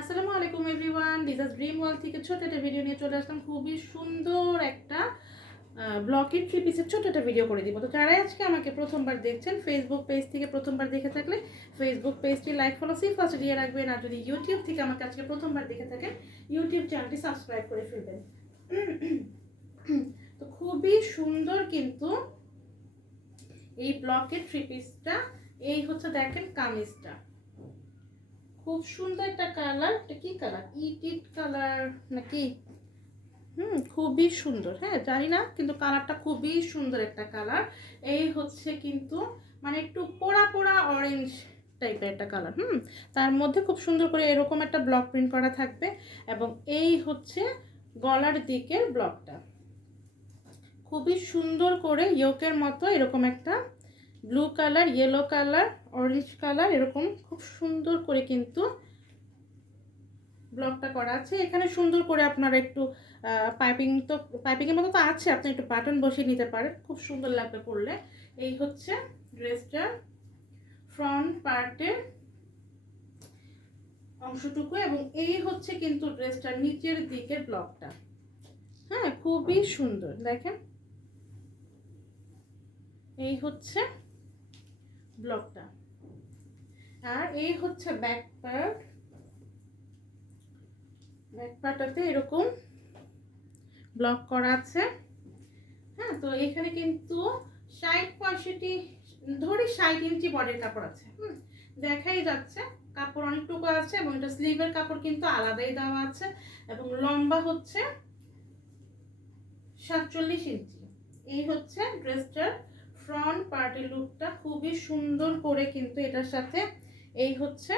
আসসালামু আলাইকুম everyone ডিজাস dream world থেকে ছোট একটা ভিডিও নিয়ে চলে আসলাম। খুবই সুন্দর একটা ব্লকের থ্রি পিসের ছোট একটা ভিডিও করে দিব। তো যারাই আজকে আমাকে প্রথমবার দেখছেন ফেসবুক পেজ থেকে প্রথমবার দেখে থাকলে ফেসবুক পেজটি লাইক ফলো সি ফার্স্ট দিয়ে রাখবেন। আর যদি ইউটিউব থেকে আমাকে আজকে প্রথমবার দেখে থাকেন ইউটিউব চ্যানেলটি সাবস্ক্রাইব করে ফেলবেন। তো খুবই সুন্দর কিন্তু এই ব্লকের থ্রি পিসটা এই হচ্ছে দেখেন কামিজটা। খুব সুন্দর একটা কালার এটা কি কালার ইট ইট কালার নাকি? হুম, খুবই সুন্দর। হ্যাঁ জানি না, কিন্তু কালারটা খুবই সুন্দর একটা কালার এই হচ্ছে কিন্তু মানে একটু পোড়া পোড়া অরেঞ্জ টাইপের একটা কালার হুম? তার মধ্যে খুব সুন্দর করে এরকম একটা ব্লক প্রিন্ট করা থাকবে এবং এই হচ্ছে গলার দিকের ব্লকটা খুবই সুন্দর করে ইয়োকের মতো এরকম একটা blue colour yellow colour orange colour এরকম খুব সুন্দর করে কিন্তু ব্লকটা করা আছে। এখানে সুন্দর করে আপনারা একটু পাইপিং তো পাইপিংয়ের মতো তো আছে আপনি একটু বাটন বসিয়ে নিতে পারেন খুব সুন্দর লাগবে পরলে। এই হচ্ছে ড্রেসটা ফ্রন্ট পার্টের অংশটুকু এবং এই হচ্ছে কিন্তু ড্রেসটার নিচের দিকের ব্লকটা। হ্যাঁ খুবই সুন্দর দেখেন। এই হচ্ছে ব্লকটা। আর এই হচ্ছে ব্যাক পার্ট ব্যাক এরকম ব্লক করা আছে। হ্যাঁ তো এখানে কিন্তু ষাট পঁয়ষট্টি, ধরি ষাট ইঞ্চি বডির কাপড় আছে, হুম? দেখাই যাচ্ছে, কাপড় অনেকটুকু আছে এবং এটা স্লিভের কাপড় কিন্তু আলাদাই দেওয়া আছে এবং লম্বা হচ্ছে সাতচল্লিশ ইঞ্চি। এই হচ্ছে ড্রেসটার ফ্রন্ট পার্টের লুকটা খুবই সুন্দর করে কিন্তু এটার সাথে এই হচ্ছে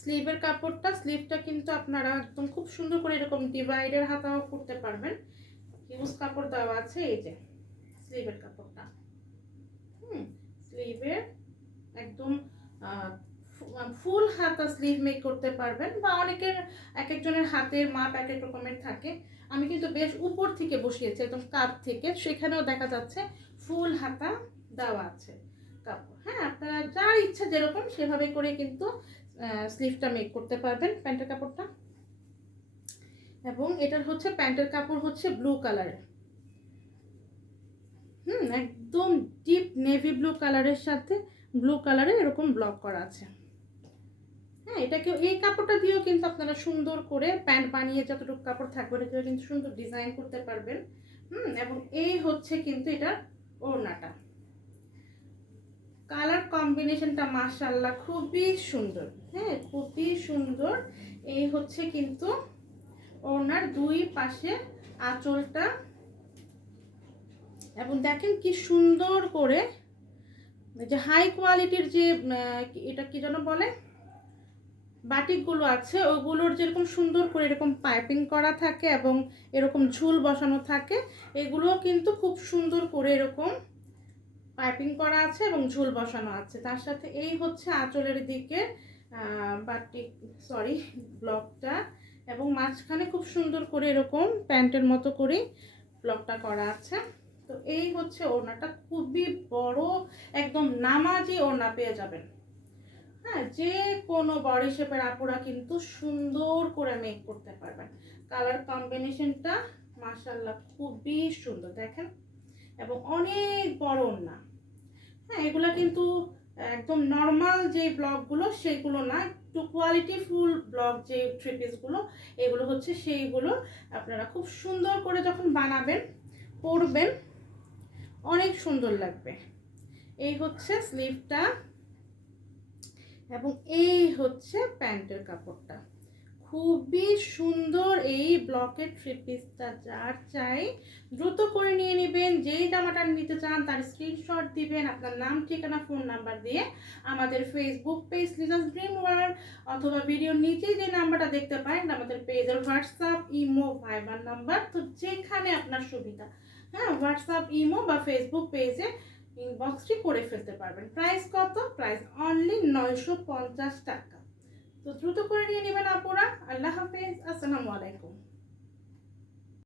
স্লিভের কাপড়টা স্লিভটা কিন্তু আপনারা একদম খুব সুন্দর করে এরকম ডিভাইডের হাতাও করতে পারবেন। হিউজ কাপড় দেওয়া আছে, এই যে স্লিভের কাপড়টা। হুম স্লিভের একদম ফুল হাতা স্লিভ মেক করতে পারবেন বা অনেকের এক একজনের হাতের মাপ এক এক রকমের থাকে। আমি কিন্তু বেশ উপর থেকে বসিয়েছি, একদম কাপ থেকে। সেখানেও দেখা যাচ্ছে ফুল হাতা দেওয়া আছে কাপড়। হ্যাঁ আপনারা যার ইচ্ছা যেরকম সেভাবে করে কিন্তু স্লিভটা মেক করতে পারবেন প্যান্টের কাপড়টা। এবং এটার হচ্ছে প্যান্টের কাপড় হচ্ছে ব্লু কালারের হুম, একদম ডিপ নেভি ব্লু কালারের সাথে ব্লু কালারের এরকম ব্লক করা আছে। হ্যাঁ এটাকে এই কাপড়টা দিয়েও কিন্তু আপনারা সুন্দর করে প্যান্ট বানিয়ে যতটুকু কাপড় থাকবে ওটাকেও কিন্তু সুন্দর ডিজাইন করতে পারবেন। হুম, এবং এই হচ্ছে কিন্তু এটা ওড়নাটা। কালার কম্বিনেশনটা মাশাল্লাহ খুবই সুন্দর। হ্যাঁ খুবই সুন্দর। এই হচ্ছে কিন্তু ওনার দুই পাশে আঁচলটা। এবং দেখেন কি সুন্দর করে যে হাই কোয়ালিটির যে এটা কি যেন বলে? বাটিকগুলো আছে, ওগুলোর যেরকম সুন্দর করে এরকম পাইপিং করা থাকে এবং এরকম ঝুল বসানো থাকে এগুলো কিন্তু খুব সুন্দর করে এরকম পাইপিং করা আছে এবং ঝুল বসানো আছে। তার সাথে এই হচ্ছে আঁচলের দিকে বাটিক সরি ব্লকটা এবং মাঝখানে খুব সুন্দর করে এরকম প্যান্টের মতো করে ব্লকটা করা আছে। তো এই হচ্ছে ওড়নাটা, খুবই বড়, একদম নামাজি ওড়না পেয়ে যাবেন। হ্যাঁ যে কোনো বডি শেপের আপুরা কিন্তু সুন্দর করে মেক করতে পারবেন। কালার কম্বিনেশনটা মাসাল্লাহ খুবই সুন্দর, দেখেন? এবং অনেক বড় না হ্যাঁ এগুলো কিন্তু একদম নর্মাল যে ব্লগগুলো সেগুলো না, একটু কোয়ালিটি ফুল ব্লগ যে থ্রি পিসগুলো এগুলো হচ্ছে সেইগুলো আপনারা খুব সুন্দর করে যখন বানাবেন, পরবেন, অনেক সুন্দর লাগবে। এই হচ্ছে স্লিভটা এবং এই হচ্ছে প্যান্টের কাপড়টা। খুবই সুন্দর এই ব্লকের থ্রি পিসটা। যার চাই দ্রুত করে নিয়ে নেবেন, যেই জামাটা নিতে চান তার স্ক্রিনশট দিবেন, আপনার নাম, ঠিকানা ফোন নাম্বার দিয়ে আমাদের Facebook page Liza's dream world অথবা ভিডিওর নিচেই যে নাম্বারটা দেখতে পারেন, আমাদের পেজের হোয়াটসঅ্যাপ ইমো ভাইবার নাম্বার তো যেখানে আপনার সুবিধা। হ্যাঁ হোয়াটসঅ্যাপ ইমো বা ফেসবুক পেজে ইনবক্সটি করে ফেলতে পারবেন। প্রাইস কত? প্রাইস অনলি নয়শো পঞ্চাশ টাকা। তো দ্রুত করে নিয়ে নেবেন আপুরা। আল্লাহ হাফেজ। আসসালামু আলাইকুম।